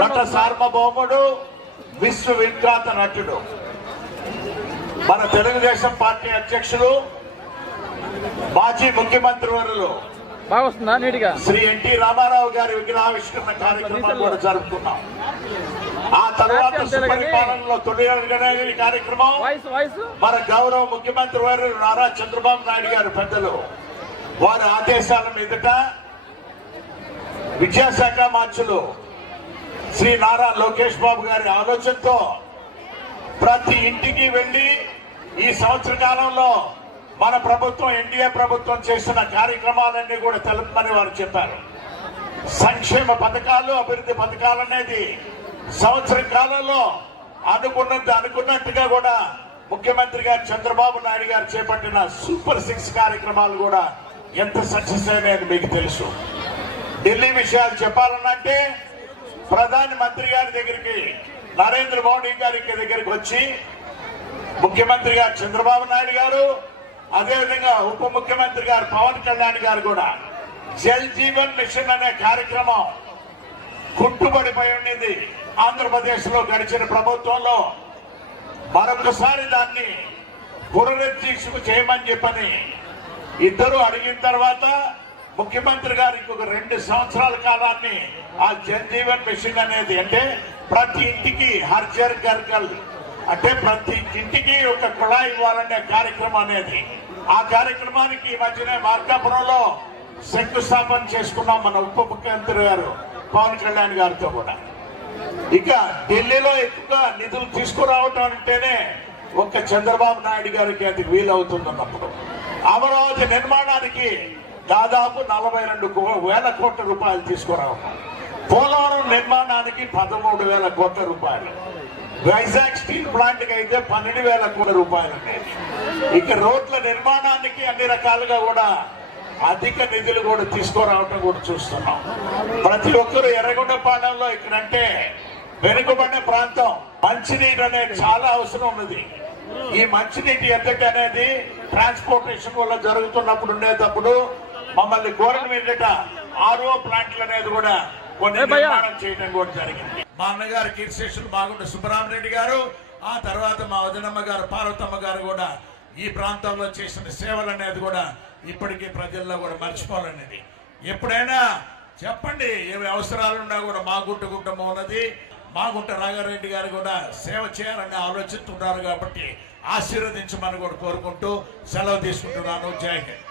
నట సార్వభౌముడు, విశ్వవిఖ్యాత నటుడు, మన తెలుగుదేశం పార్టీ అధ్యక్షులు, మాజీ ముఖ్యమంత్రి వర్యులు శ్రీ ఎన్టీ రామారావు గారి విగ్రహావిష్కరణ కార్యక్రమం కూడా జరుపుకున్నాం. ఆ తర్వాత సుపరిపాలనలో తొలి కార్యక్రమం మన గౌరవ ముఖ్యమంత్రి వర్యులు నారా చంద్రబాబు నాయుడు గారు పెద్దలు వారి ఆదేశాల మీదట విద్యాశాఖ మంత్రులు శ్రీ నారా లోకేష్ బాబు గారి ఆలోచనతో ప్రతి ఇంటికి వెళ్లి ఈ సంవత్సర కాలంలో మన ప్రభుత్వం ఎన్డీఏ ప్రభుత్వం చేసిన కార్యక్రమాలన్నీ కూడా తెలుపమని వారు చెప్పారు. సంక్షేమ పథకాలు, అభివృద్ధి పథకాలు అనేది సంవత్సర కాలంలో అనుకున్నట్టుగా కూడా ముఖ్యమంత్రి గారు చంద్రబాబు నాయుడు గారు చేపట్టిన సూపర్ 6 కార్యక్రమాలు కూడా ఎంత సక్సెస్ అయినాయని మీకు తెలుసు. ఢిల్లీ విషయాలు చెప్పాలనంటే ప్రధాని మంత్రి గారి దగ్గరికి నరేంద్ర మోడీ గారి దగ్గరికి వచ్చి ముఖ్యమంత్రి గారు చంద్రబాబు నాయుడు గారు, అదేవిధంగా ఉప ముఖ్యమంత్రి గారు పవన్ కళ్యాణ్ గారు కూడా జల్ జీవన్ మిషన్ అనే కార్యక్రమం కుంటుబడిపోయి ఉండేది ఆంధ్రప్రదేశ్ లో గడిచిన ప్రభుత్వంలో. మరొకసారి దాన్ని పునరుద్ధీక్షకు చేయమని చెప్పని ఇద్దరు అడిగిన తర్వాత ముఖ్యమంత్రి గారు ఇంకొక 2 సంవత్సరాల కాలాన్ని ఆ జల్ జీవన్ మిషన్ అనేది, అంటే ప్రతి ఇంటికి హర్ ఘర్ జల్, అంటే ప్రతి ఇంటికి ఒక కుళాయి ఇవ్వాలనే కార్యక్రమం అనేది, ఆ కార్యక్రమానికి ఈ మధ్యనే మార్కాపురంలో శంకుస్థాపన చేసుకున్నాం మన ఉప ముఖ్యమంత్రి గారు పవన్ కళ్యాణ్ గారితో కూడా. ఇక ఢిల్లీలో ఎక్కువ నిధులు తీసుకురావటం అంటేనే ఒక్క చంద్రబాబు నాయుడు గారికి అది వీలవుతుందన్నప్పుడు అమరావతి నిర్మాణానికి దాదాపు 42,000 కోట్ల రూపాయలు తీసుకురావటం, పోలవరం నిర్మాణానికి 13,000 కోట్ల రూపాయలు, వైజాగ్ స్టీల్ ప్లాంట్ కి అయితే 12,000 కోట్ల రూపాయలు ఉన్నాయి. ఇక రోడ్ల నిర్మాణానికి అన్ని రకాలుగా కూడా అధిక నిధులు కూడా తీసుకురావటం కూడా చూస్తున్నాం. ప్రతి ఒక్కరు ఎర్రగొండపాలెంలో ఇక్కడంటే వెనుకబడిన ప్రాంతం, మంచినీరు అనేది చాలా అవసరం ఉన్నది. ఈ మంచినీటి ఎద్దటి అనేది ట్రాన్స్పోర్టేషన్ వల్ల జరుగుతున్నప్పుడు ఉండేటప్పుడు మమ్మల్ని గవర్నమెంట్ ఆర్ఓ ప్లాంట్లు అనేది కూడా కొన్ని నిర్మాణం చేయడం కూడా జరిగింది. మా అన్నగారు కీర్తిశేషులు మాగుంట సుబ్బరామరెడ్డి గారు, ఆ తర్వాత మా వదినమ్మ గారు పార్వతమ్మ గారు కూడా ఈ ప్రాంతంలో చేసిన సేవలు అనేది కూడా ఇప్పటికీ ప్రజల్లో కూడా మర్చిపోవాలనేది. ఎప్పుడైనా చెప్పండి, ఏమి అవసరాలున్నా కూడా మాగుంట కుటుంబం ఉన్నది, మాగుంట రాఘారెడ్డి గారు కూడా సేవ చేయాలని ఆలోచిస్తున్నారు కాబట్టి ఆశీర్వదించమని కూడా కోరుకుంటూ సెలవు తీసుకుంటున్నాను. జై హింద్.